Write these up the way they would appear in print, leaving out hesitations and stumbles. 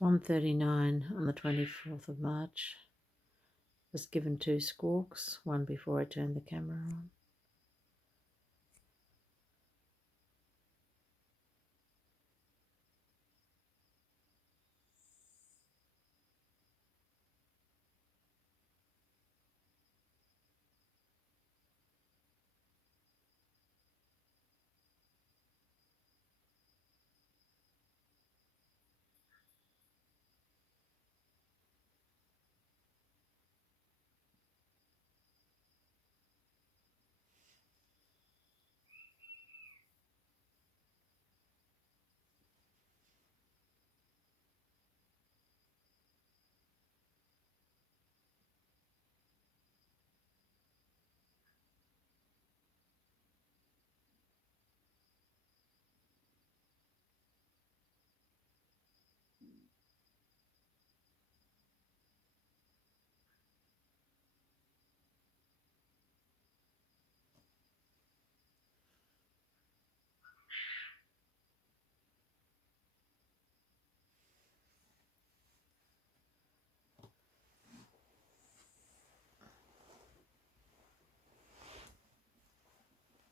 1:39 on the 24th of March. Was given 2 squawks, one before I turned the camera on.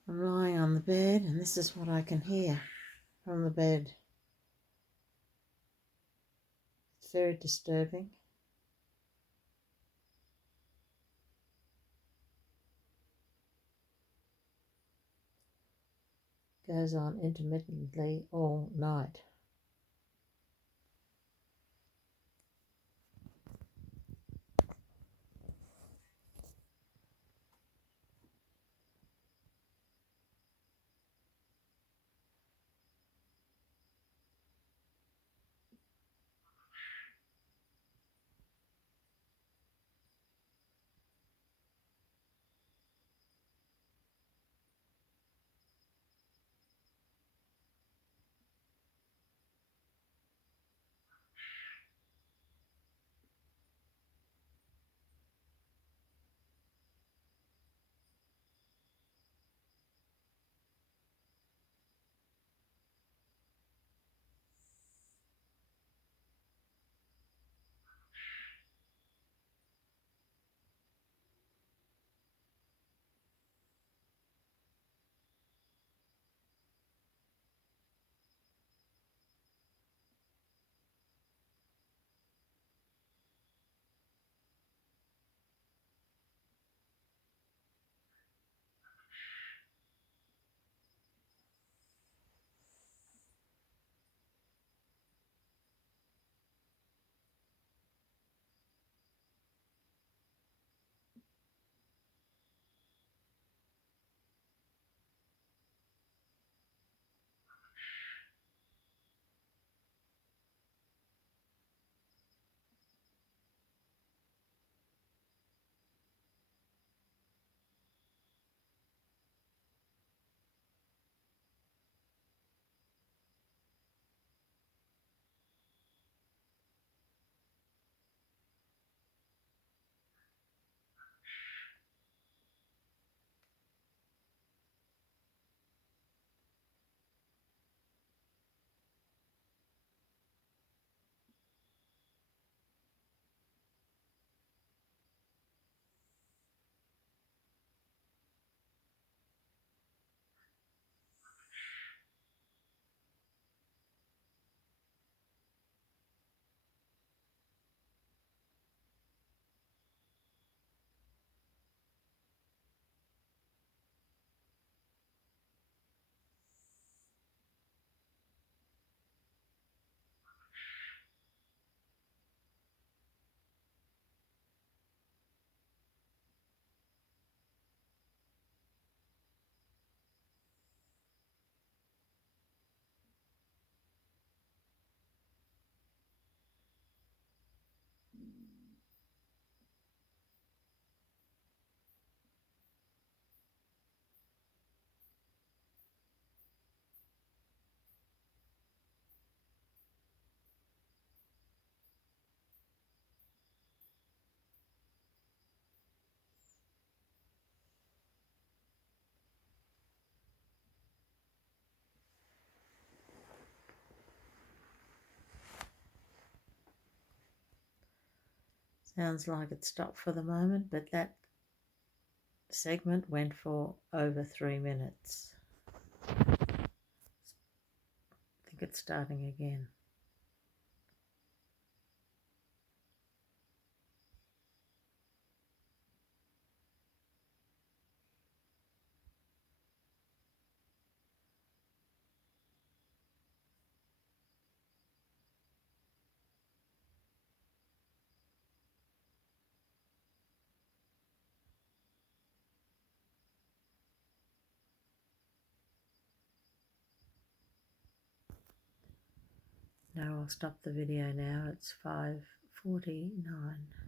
I'm lying on the bed and this is what I can hear from the bed. It's very disturbing. Goes on intermittently all night. Sounds like it stopped for the moment, but that segment went for over 3 minutes. I think it's starting again. Now I'll stop the video now. It's 5:49.